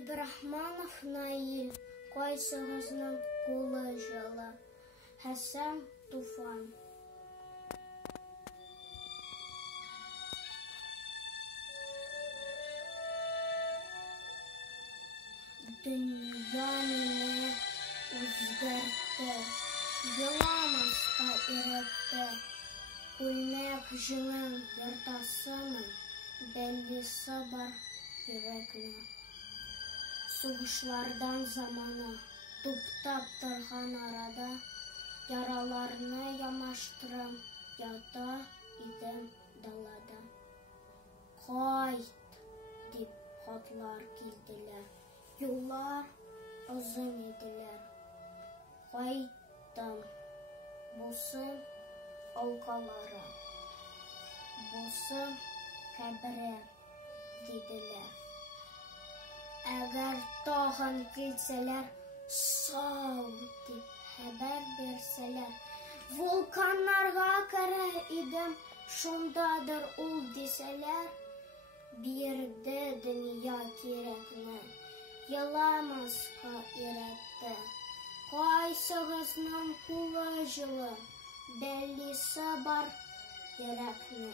Ибрахманов Наил, кайсыгызның кулы жылы, Хәсән Туфан. Дөнья мине үзгәртте, еламаска өйрәтте. Күлмәк җиңен йортасымын, бәллисе бар йөрәкне. Сугышлардан заманы, туптап торган арада, яраларны ямаштырам, ята идем далада. Кайт, дип хатлар килделәр, юллар озын иделәр. Кайттым, булсын алкалары, булсын кабере, диделәр. Әгәр тагын килсәләр, сау дип хәбәр бирсәләр, вулканнарга керер идем, шундадыр ул дисәләр, бирде дөнья кирәкне, еламаска өйрәтте. Кайсыгызның кулы жылы, бәллисе бар йөрәкне.